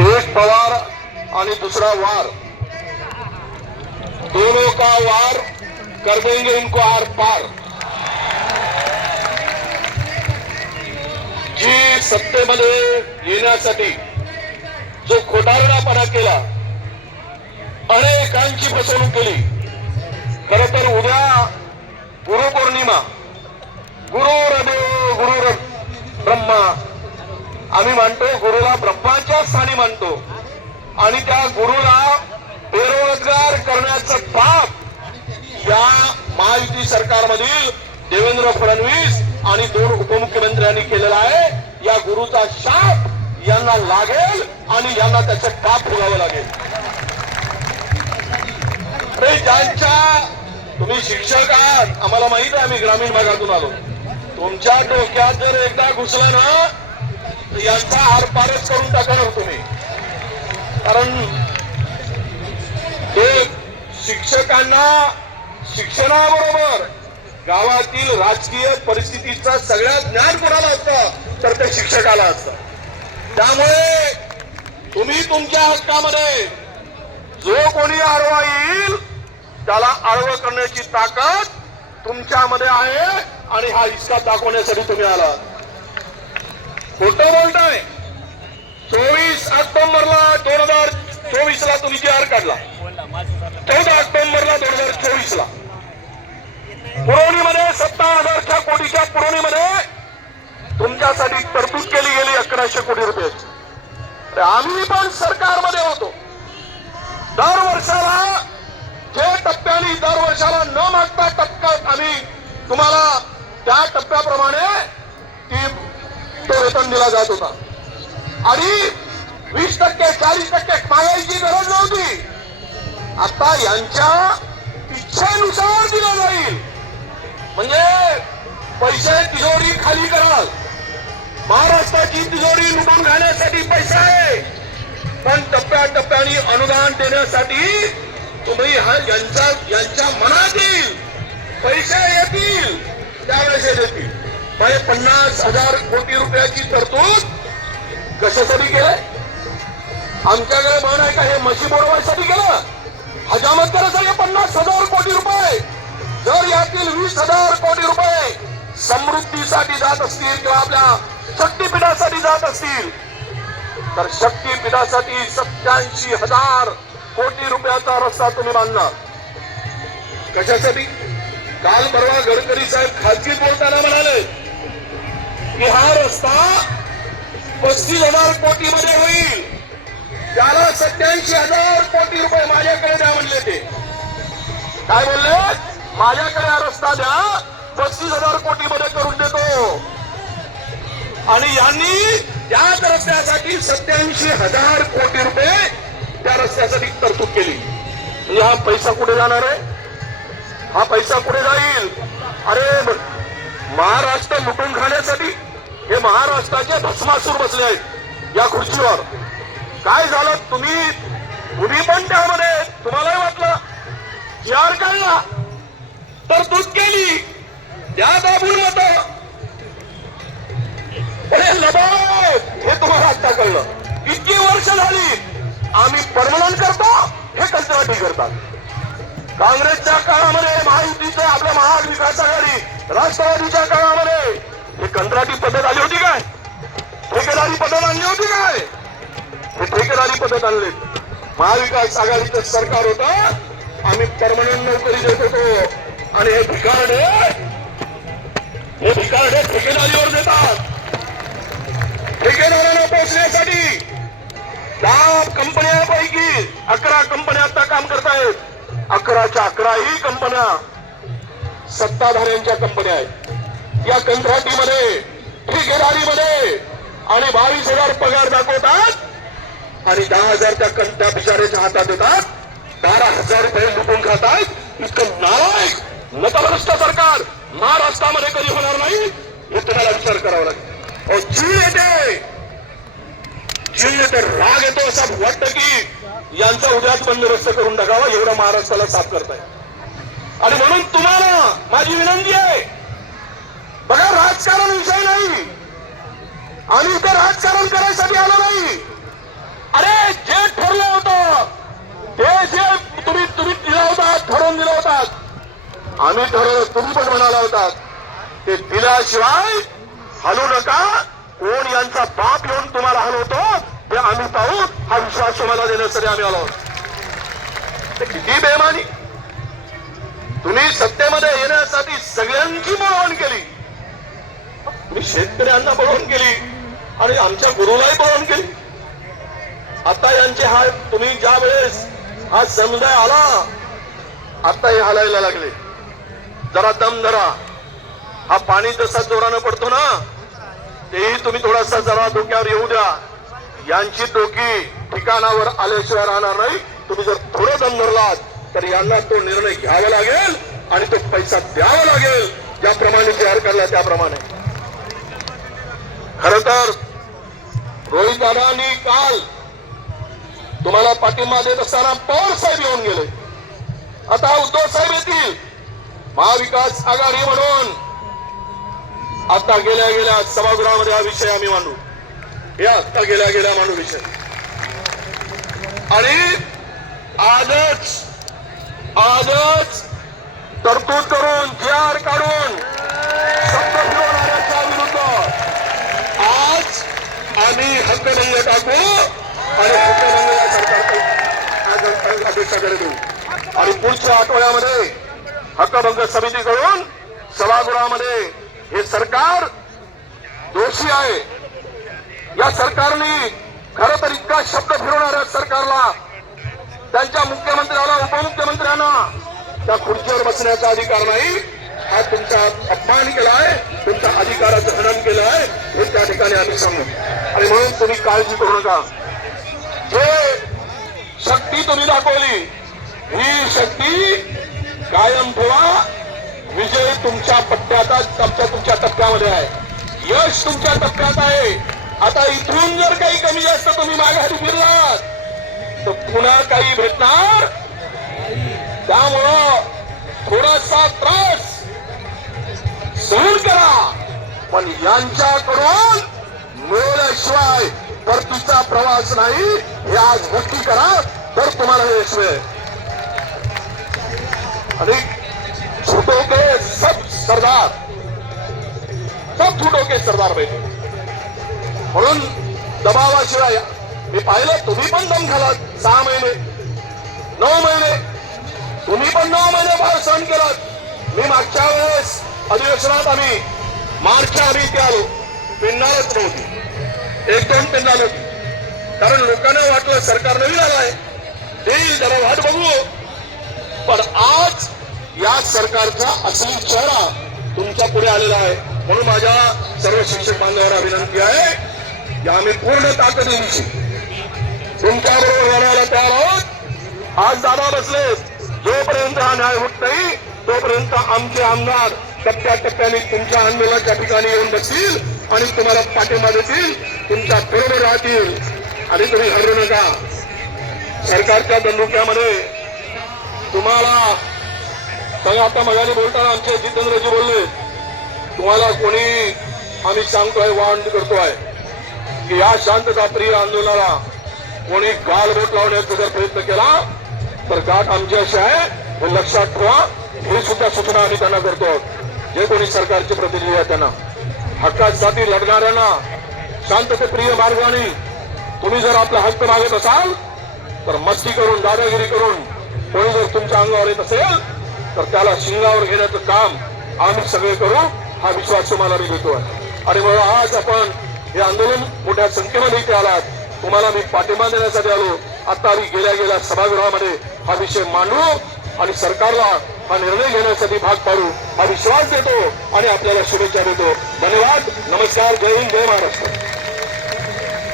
एक पवार आणि दुसरा वार. दोनों का वार? कर देंगे इनको आर पार. जी सत्तेमध्ये येण्यासाठी जो खोटारडापणा केला अनेकांची फसवणूक केली. खर तर उद्या गुरुपौर्णिमा. गुरुरदेव गुरु ब्रह्मा. आम्ही मानतो गुरुला स्थानी मानतो आणि त्या गुरुला बेरोजगार करण्याचं पाप या महायुती सरकारमधील देवेंद्र फडणवीस आणि दोन उपमुख्यमंत्र्यांनी केलेला आहे. या गुरुचा शाप यांना लागेल आणि यांना त्याचं पाप भोगावं लागेल. अरे ज्यांच्या तुम्ही शिक्षक आहात आम्हाला माहीत आहे आम्ही ग्रामीण भागातून आलो. तुमच्या डोक्यात जर एकदा घुसला ना यांचा आरपारच करून टाकणार तुम्ही. कारण हे शिक्षकांना शिक्षणाबरोबर गावातील राजकीय परिस्थितीचा सगळ्यात ज्ञान कोणाला असतं? तर ते शिक्षकाला असतं. त्यामुळे तुम्ही तुमच्या हक्कामध्ये जो कोणी आडवा येईल त्याला आडवं करण्याची ताकद तुमच्यामध्ये आहे आणि हा हिस्सा दाखवण्यासाठी तुम्ही आला खोट बोलताय चोवीस ऑक्टोबरला दोन हजार चोवीस ला तुम्ही जी आर काढला. चौदा ऑक्टोबरला दोन हजार चोवीस ला पुरवणीमध्ये सत्तर हजारच्या कोटीच्या पुरवणीमध्ये तुमच्यासाठी तरतूद केली गेली अकराशे कोटी रुपये. आम्ही पण सरकारमध्ये होतो. दर वर्षाला जे टप्प्याने दर वर्षाला न मागता टप्प्या आम्ही तुम्हाला त्या टप्प्याप्रमाणे ती टक्के वेतन दिला जात होता. आणि वीस टक्के चाळीस टक्के मागायची गरज नव्हती. आता यांच्या इच्छेनुसार दिला जाईल. म्हणजे पैसे तिजोरी खाली कराल. महाराष्ट्राची तिजोरी लुटून खाण्यासाठी पैसा आहे. पण टप्प्याटप्प्याने अनुदान देण्यासाठी तुम्ही हा यांच्या यांच्या मनात येईल पैसे येतील त्यावेळेस देतील. म्हणजे पन्नास हजार कोटी रुपयाची तरतूद कशासाठी केलंय आमच्याकडे म्हण आहे का हे मशी बोडवायसाठी केलं? हजामत करायसाठी पन्नास हजार कोटी रुपये. जर यातील वीस हजार कोटी रुपये समृद्धीसाठी जात असतील किंवा आपल्या शक्तीपीठासाठी जात असतील तर शक्तीपीठासाठी सत्याऐंशी हजार कोटी रुपयाचा रस्ता तुम्ही बांधणार कशासाठी? काल परवा गडकरी साहेब खाजगी बोलताना म्हणाले की हा रस्ता पस्तीस हजार कोटी मध्ये होईल. त्याला सत्याऐंशी हजार कोटी रुपये माझ्याकडे द्या म्हणले ते. काय बोलले? माझ्याकडे हा रस्ता द्या पस्तीस हजार कोटी मध्ये करून देतो. आणि यांनी त्याच रस्त्यासाठी सत्याऐंशी हजार कोटी रुपये त्या रस्त्यासाठी तरतूद केली. म्हणजे हा पैसा कुठे जाणार आहे? हा पैसा कुठे जाईल? अरे महाराष्ट्र लुटून खाण्यासाठी हे महाराष्ट्राचे भस्मासूर बसले आहेत या खुर्चीवर. काय झालं? तुम्ही तुम्ही पण त्यामध्ये तुम्हालाही वाटलं? यार कळला तर तूच केली त्या दाबून मत. हे हे तुम्हाला आता कळलं. इतकी वर्ष झाली. आम्ही परमनंट करतो हे कंत्राटी करतात. काँग्रेसच्या काळामध्ये महायुतीचे आपल्या महाविकास आघाडी राष्ट्रवादीच्या काळामध्ये कंत्राटी पद्धत आली होती काय? ठेकेदारी पद्धत आणली होती काय? हे ठेकेदारी पद्धत आणले. महाविकास आघाडीचं सरकार होतं. आम्ही परमनंट नोकरी देत होतो. आणि हे भिकारडे हे भिकारडे ठेकेदारीवर देतात. ठेकेदारांना पोहोचण्यासाठी दहा कंपन्यांपैकी अकरा कंपन्या आता काम करतायत. अकराच्या अकराही कंपन्या सत्ताधाऱ्यांच्या कंपन्या आहेत. या कंत्राटीमध्ये ठेकेदारीमध्ये आणि बावीस हजार पगार दाखवतात आणि दहा हजार त्या कं- बिचाऱ्याच्या हातात देतात. बारा हजार रुपये लुटून खातात. इतकं नालायक नतभ्रष्ट सरकार महाराष्ट्रामध्ये कधी होणार नाही? हे तुम्हाला विचार करावा लागेल. अहो, जीव येते. जीव येते राग येतो असं वाटतं की यांचा उद्याच बंदोबस्त करून टाकावा एवढं महाराष्ट्राला साफ करताय. आणि म्हणून तुम्हाला माझी विनंती आहे बघा राजकारण विषय नाही. आम्ही इथे राजकारण करायसाठी आलो नाही. अरे जे ठरलं होतं ते जे तुम्ही तुम्ही दिला होता ठरवून दिला होता. आम्ही ठरवलं तुम्ही पण म्हणाला होता. ते दिल्याशिवाय हलू नका. कोण यांचा बाप येऊन तुम्हाला हलवतो ते आम्ही पाहू. हा विश्वास तुम्हाला देण्यासाठी आम्ही आलो ते किती बेमानी. तुम्ही सत्तेमध्ये येण्यासाठी सगळ्यांची बोलवण केली. तुम्ही शेतकऱ्यांना पळून केली आणि आमच्या गुरुलाही पळून केली आता यांचे हा तुम्ही ज्या वेळेस हा समुदाय आला आता हे हालायला लागले. जरा दम धरा. हा पाणी जसा जोरानं पडतो ना तेही तुम्ही थोडासा जरा डोक्यावर येऊ द्या. यांची डोकी ठिकाणावर आल्याशिवाय राहणार नाही. तुम्ही जर थोडं दम धरलात तर यांना तो निर्णय घ्यावा लागेल आणि तो पैसा द्यावा लागेल. ज्याप्रमाणे तयार करला त्याप्रमाणे. खर तर रोहित दादांनी काल तुम्हाला पाठिंबा देत असताना पवार साहेब येऊन गेले. आता उद्धव साहेब येतील. महाविकास आघाडी म्हणून. आता गेल्या गेल्या सभागृहामध्ये हा विषय आम्ही मांडू. हे आता गेल्या गेल्या मांडू विषय. आणि आजच आजच तरतूद करून जी काढून शब्द आम्ही नाही टाकू आणि हक्क नाही सरकारकडे आज देऊ आणि पुढच्या आठवड्यामध्ये हक्कभंग समितीकडून सभागृहामध्ये हे सरकार दोषी आहे. या सरकारने खर तर इतका शब्द फिरवणाऱ्या सरकारला त्यांच्या मुख्यमंत्र्याला उपमुख्यमंत्र्यांना त्या खुर्चीवर बसण्याचा अधिकार नाही. हा तुमचा अपमान केला आहे तुमच्या अधिकाराचं हनन केलं आहे हे त्या ठिकाणी आम्ही सांगू. आणि म्हणून तुम्ही काळजी करू नका. जे शक्ती तुम्ही दाखवली ही शक्ती कायम ठेवा. विजय तुमच्या पट्ट्यात आमच्या तुमच्या टप्प्यामध्ये आहे. यश तुमच्या टप्प्यात आहे. आता इथून जर काही कमी जास्त तुम्ही माघारी फिरलात तर पुन्हा काही भेटणार त्यामुळं थोडासा त्रास सहन करा. पण यांच्याकडून मिळवल्याशिवाय परतीचा प्रवास नाही. हे आज नक्की करा. तर तुम्हाला हे यश मिळेल. आणि छोटो के सब सरदार. सब छोटो के सरदार बैठे म्हणून दबावाशिवाय मी पाहिलं तुम्ही पण दम घालात सहा महिने नऊ महिने तुम्ही पण नऊ महिने फार सहन केलात मी मागच्या वेळेस अधिवेशनात आम्ही मार्चच्या आम्ही इथे आलो. पेंडालच नव्हती. एक दोन पेंडाल नव्हती कारण लोकांना वाटलं सरकार नवीन आलाय. देईल जरा वाट बघू. पण आज या सरकारचा असली चेहरा तुमच्यापुढे आलेला आहे. म्हणून माझ्या सर्व शिक्षक बांधवांना विनंती आहे की आम्ही पूर्ण ताकदीनिशी तुमच्या बरोबर लढायला तयार आहोत आज दादा बसले जोपर्यंत हा न्याय होत नाही तोपर्यंत आमचे आमदार टप्प्याटप्प्याने तुमच्या आंदोलनाच्या ठिकाणी येऊन बसतील आणि तुम्हाला पाठिंबा देतील तुमच्या बरोबर राहतील. आणि तुम्ही हरवू नका. सरकारच्या दंडुक्यामध्ये तुम्हाला सगळं आता मगाने बोलताना आमचे जितेंद्रजी बोलले तुम्हाला कोणी आम्ही सांगतोय वाण करतोय. की या शांतता प्रिय आंदोलनाला कोणी गालबोट लावण्याचा जर प्रयत्न केला तर गाठ आमची अशी आहे हे लक्षात ठेवा. ही सुद्धा सूचना आम्ही त्यांना करतो. जे कोणी सरकारचे प्रतिनिधी आहे त्यांना हक्कासाठी लढणाऱ्यांना शांततेप्रिय मार्गाने तुम्ही जर आपला हक्क मागत असाल तर मस्ती करून दादागिरी करून कोणी जर तुमच्या अंगावर येत असेल तर त्याला शिंगावर घेण्याचं काम आम्ही सगळे करू हा विश्वास तुम्हाला मी देतो आणि मग आज आपण हे आंदोलन मोठ्या संख्येमध्ये इथे आलात. तुम्हाला मी पाठिंबा देण्यासाठी आलो. आता आम्ही गेल्या गेल्या सभागृहामध्ये हा विषय मांडू आणि सरकारला हा निर्णय घेण्यासाठी भाग पाडू हा विश्वास देतो आणि आपल्याला शुभेच्छा देतो. धन्यवाद. नमस्कार. जय हिंद. जय महाराष्ट्र.